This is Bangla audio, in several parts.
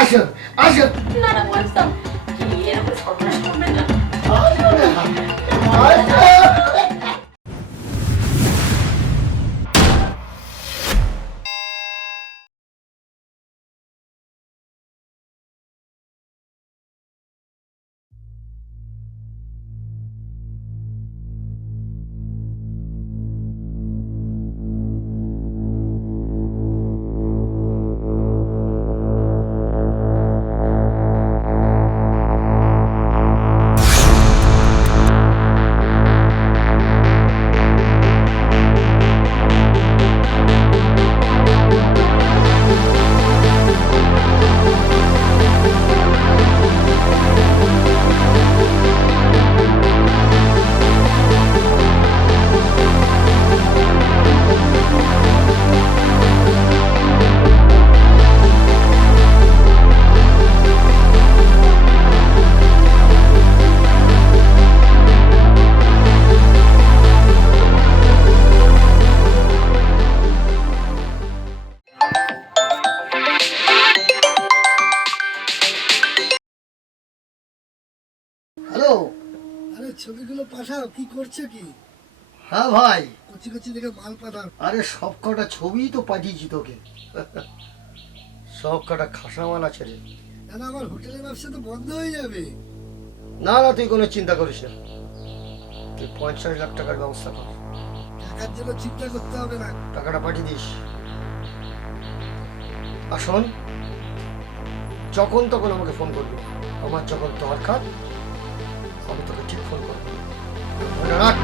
আসো আসো। না না বলতাম কি এরকম সর্বনাশ করবে না। আসো না, আসো। হ্যালো। আরে ছবিগুলো পাঠাও, কি করছে কি? হ্যাঁ ভাই, কচি কচি দেখে মাল পাঠাও। আরে সব কটা ছবি তো পাঠিয়েছি তোকে। সব কটা খাসা মাল আছে রে। দাদা আমার হোটেলের ব্যবসা তো বন্ধ হয়ে যাবে। না না, তুই কোনো চিন্তা করিস না, তুই 50 লাখ টাকার ব্যবস্থা কর। টাকার জন্য চিন্তা করতে হবে না। টাকাটা পাঠিয়ে দিস। আর শোন, যখন তখন আমাকে ফোন করবি, আমার যখন দরকার আমি তোকে ঠিক ফোন করবো। মনে রাখ।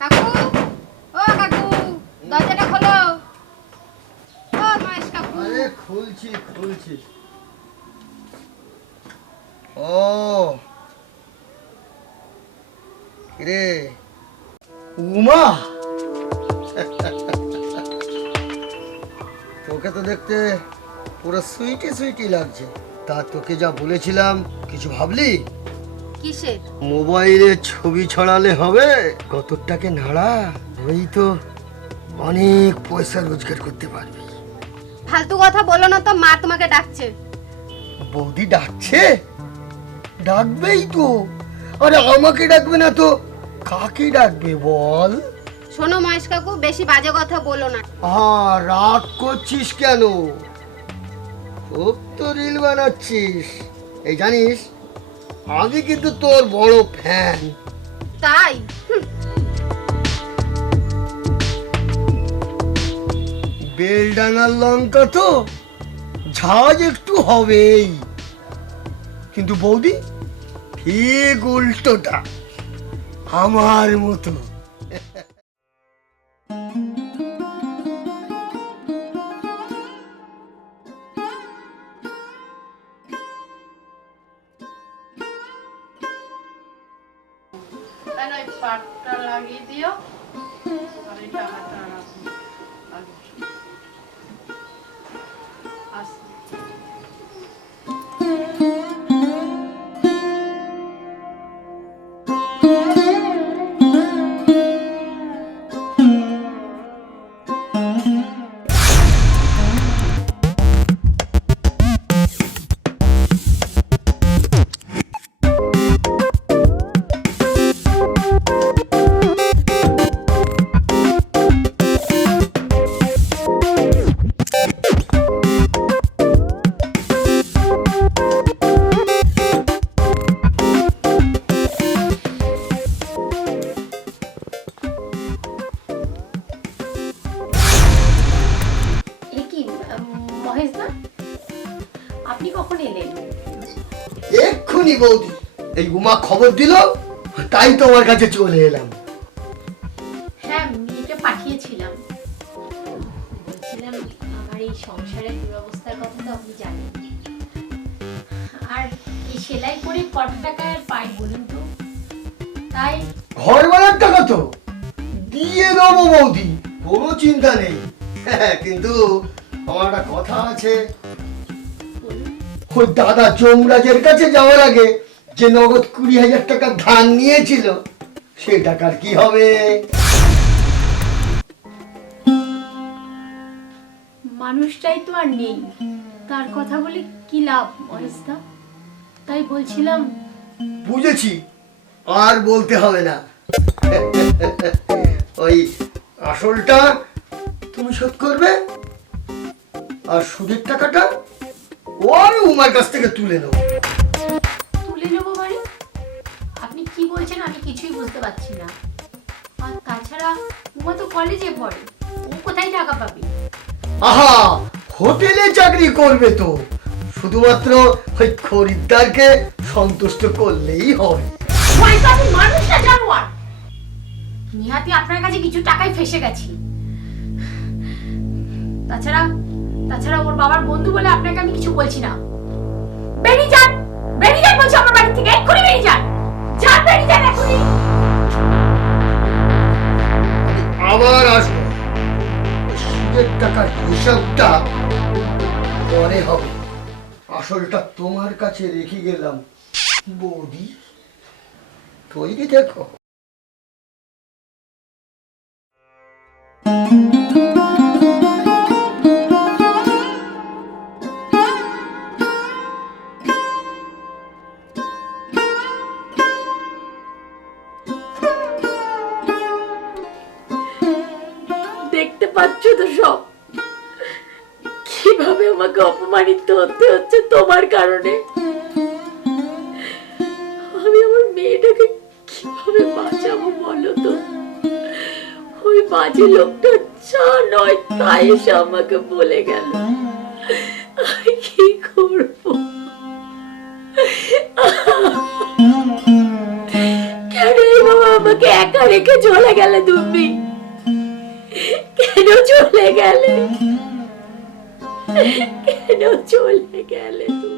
কাকু, ও কাকু, দরজাটা খোলো। ও মহেশ কাকু। আরে খুলছি খুলছি। ও রে উমা, তোকে তো দেখতে পুরো সুইটি সুইটি লাগছে। তা তোকে যা বলেছিলাম কিছু ভাবলি? কিসের? মোবাইলে ছবি ছড়ালে হবে, কত টাকা নাড়া, ওই তো অনেক পয়সা রোজগার করতে পারবি। ফালতু কথা বলো না তো, মা তোমাকে ডাকছে। বৌদি ডাকছে? ডাকবেই তো, আরে আমাকে ডাকবে না তো কাকে ডাকবে বল? শোনো মহেশ কাকু, বেশি বাজে কথা বলো না। রাগ করছিস কেন? খুব তো রিল বানাচ্ছিস, এই জানিস আমি কিন্তু তোর বড় ফ্যান। তাই? বেলডাঙার লঙ্কা তো ঝাঁজ একটু হবেই, কিন্তু বৌদি ঠিক উল্টোটা, আমার মতো। তাহলে ওই পাটটা লাগিয়ে দিও আর এটা হাতটা রাখো আগে আস্তে। মহেশ দা, আপনি কখন এলেন? এক্ষুনি বৌদি, এই উমা খবর দিল, তাই তোমার কাছে চলে এলাম। হ্যাঁ, মেয়েকে পাঠিয়েছিলাম। বলছিলাম আমার এই সংসারের দুরবস্থার কথা তো আপনি জানেন, আর এই সেলাই করে কত টাকা আর পাই বলুন তো? তাই ঘর ভাড়ার টাকা তো দিয়ে দেবো বৌদি, কোনো চিন্তা নেই। কিন্তু আমার একটা কথা আছে, ওই দাদা যমরাজের কাছে যাওয়ার আগে যে নগদ 20,000 টাকা ধার নিয়েছিল, সে টাকার কি হবে? মানুষটাই তো আর নেই, তার কথা বলে কি লাভ মহেশদা? তাই বলছিলাম বুঝেছি, আর বলতে হবে না। ওই আসলটা তুমি শোধ করবে, আর সুদের টাকাটা ওই উমার কাছ থেকে তুলে নেবো। তুলে নেবো মানে? আপনি কি বলছেন আমি কিছুই বুঝতে পারছি না। আর তাছাড়া উমা তো কলেজে পড়ে, ও কোথায় টাকা পাবে? আহা, হোটেলে চাকরি করবে তো, শুধুমাত্র ওই খরিদ্দারকে সন্তুষ্ট করলেই হবে। হয়তো আমি মানুষ না জানোয়ার। নিহাতি আপনার কাছে কিছু টাকাই ফেসে গেছি। তাছাড়া তাছাড়া ওর বাবার বন্ধু বলে আপনাকে আমি কিছু বলছি না। বেরিয়ে যান, বেরিয়ে যান বলছি আমার বাড়ি থেকে, এক্ষুনি বেরিয়ে যান। যান, বেরিয়ে যান এক্ষুনি। আবার আসবো, ওই সুদের টাকার হিসাবটা পরে হবে, আসলটা তোমার কাছে রেখে গেলাম। বৌদি তৈরি দেখো। দেখতে পাচ্ছ তো সব, কিভাবে আমাকে অপমানিত হতে হচ্ছে তোমার কারণে। আমি আমার মেয়েটাকে কিভাবে বাঁচাবো বলো তো? ওই বাজে লোকটা যা নয় তাই এসে আমাকে বলে গেল। আমি কি করবো? কেন বাবা আমাকে একা রেখে চলে গেলে তুমি? কেন চলে গেলে? কেন চলে গেলে তুমি?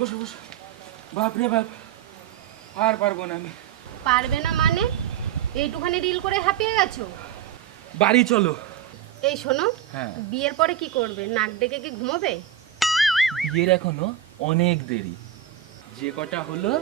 বসো বসো। বাপ রে বাপ, আর পারবো না আমি। পারবে না মানে? এইটুখানি রিল করে হাঁপিয়ে গেছো? বাড়ি চলো। এই শোনো, হ্যাঁ। বিয়ের পরে কি করবে? নাক ডেকে কি ঘুমোবে? বিয়ের এখনো অনেক দেরি। যে কটা হলো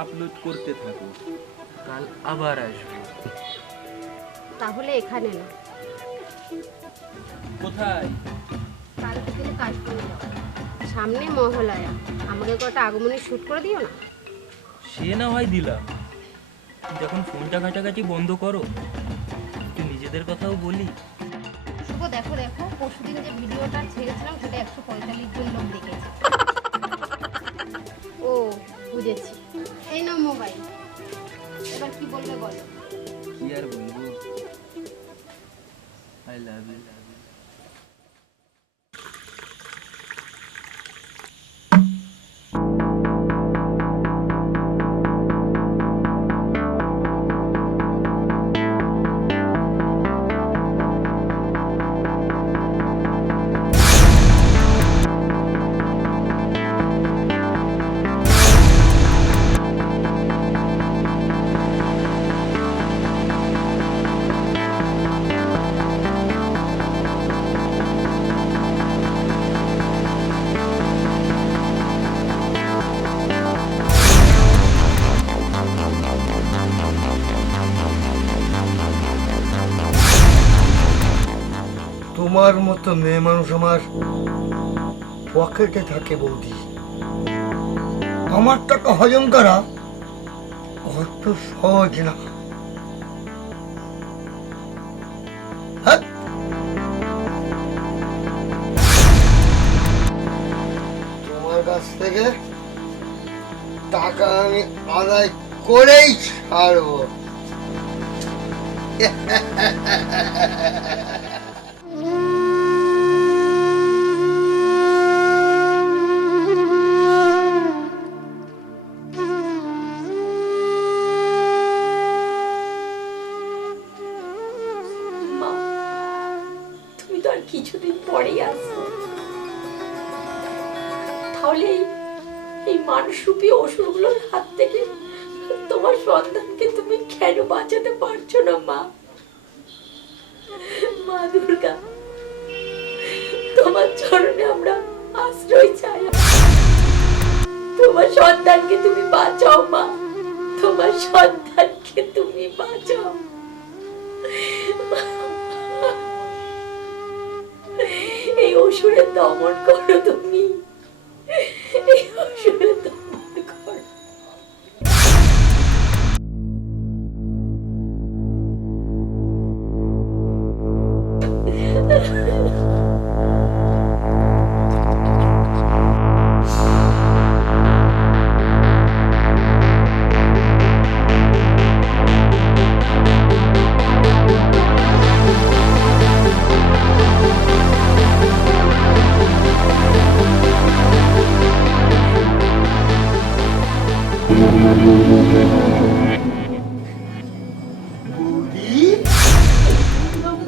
আপলোড করতে থাকো, কাল আবার আসবে। তাহলে এখানে না, কোথায়? কাল বিকেলে কাশবন যাও, সামনে মহালয়া, আমাকে কটা আগমনী শুট করে দিও না। সে না হয় দিলাম, যখন ফোনটা ঘাটাঘাটি বন্ধ করো একটু নিজেদের কথাও বলি। শুভ দেখো দেখো, পরশুদিন যে ভিডিওটা ছেড়েছিলাম সেটা 145 জন লোক দেখেছে। ও বুঝেছি। এই নাও মোবাইল, এবার কি বলবে বলো। কি আর বলবো, আই লাভ ইউ। তোমার মতো মেয়ে মানুষ আমার পকেটে থাকে বৌদি, আমার টাকা হজম করা অত সহজ না। থেকে টাকা আমি আদায় করেই ছাড়বো। মা, তুমি তো আর কিছুদিন পরেই আসবে, তাহলে এই মানুষরূপী অসুরগুলোর হাত থেকে তোমার সন্তানকে তুমি কেন বাঁচাতে পারছো না মা? মা দুর্গা, তোমার চরণে আমরা আশ্রয় চাই। তোমার সন্তানকে তুমি বাঁচাও মা, তোমার সন্তানকে তুমি বাঁচাও। এই অসুরের দমন করো তুমি, এই অসুরের দমন করো।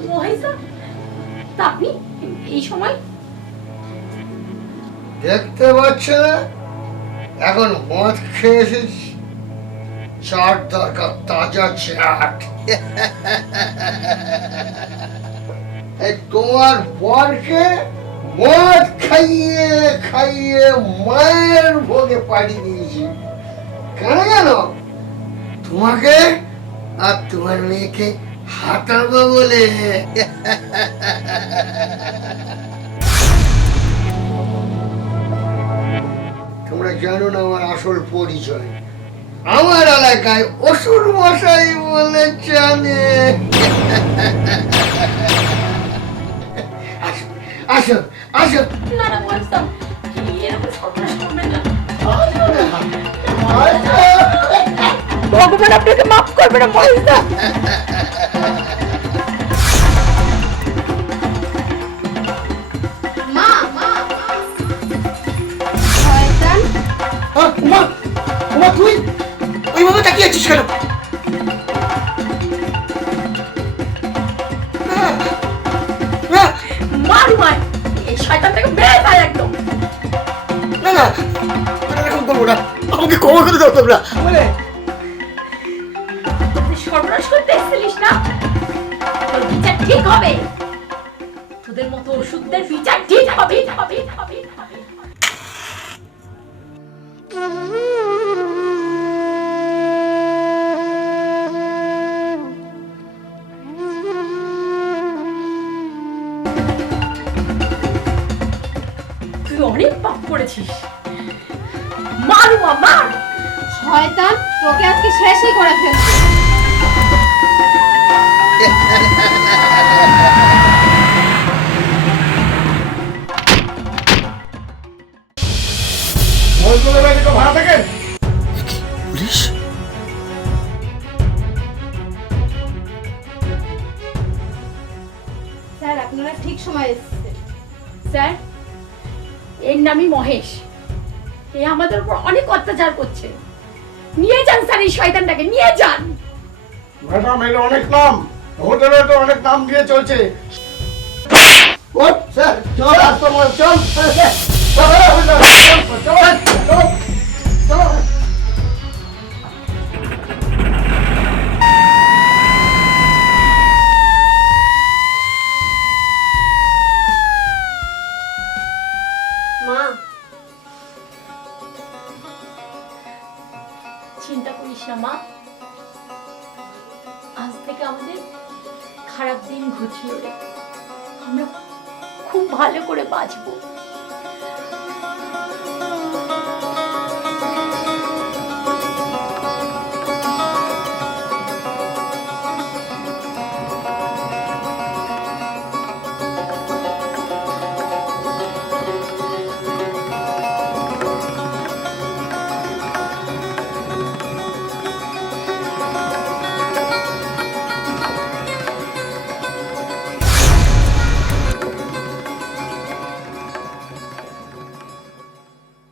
মহেশা, তা আপনি এই সময়? দেখতে পাচ্ছ না এখন মদ খেয়ে এসেছি, চাট দরকার, তাজা চাট। এই তোমার বরকে মদ খাইয়ে খাইয়ে মায়ের ভোগে পাড়ি দিয়েছি। কেন জানো? তোমাকে আর তোমার মেয়েকে হাঁটাবো বলে। তোমরা জানো না আমার আসল পরিচয়। আমার এলাকায় অসুর মশাই বলে জানে। আসো আসো আসো। না না মহেশা, এরকম সর্বনাশ করবেন না। ভগবান আপনাকে মাফ করবে না মহেশা। মা মা শয়তান, উমা উমা, তুই ওইভাবে তাকিয়ে আছিস কেন? মার মার, এই শয়তানটাকে বের পায় একদম। না না, এরকম করবো না, আমাকে ক্ষমা করে দাও তোমরা। তুই সর্বনাশ করতে এসেছিলিস না? তোর বিচার ঠিক হবে, তোদের মতো ওষুধদের বিচার ঠিক হবে হবে হবে হবে। তুই অনেক পাপ করেছিস, মার মা মার। শয়তান তোকে আজকে শেষই করে ফেলবো। পুলিশ? স্যার আপনারা ঠিক সময় এসেছেন। স্যার, এর নামই মহেশ, এ আমাদের উপর অনেক অত্যাচার করছে। নিয়ে যান স্যার এই শয়তানটাকে, নিয়ে যান। ম্যাডাম, এর অনেক নাম, হোটেলে তো অনেক নাম দিয়ে চলছে। ওঠ, স্যার, চল, চল, চল, চল, চল, চল, চল। মা চিন্তা করিস না মা, আজ থেকে আমাদের খারাপ দিন ঘুচিয়ে আমরা খুব ভালো করে বাঁচবো।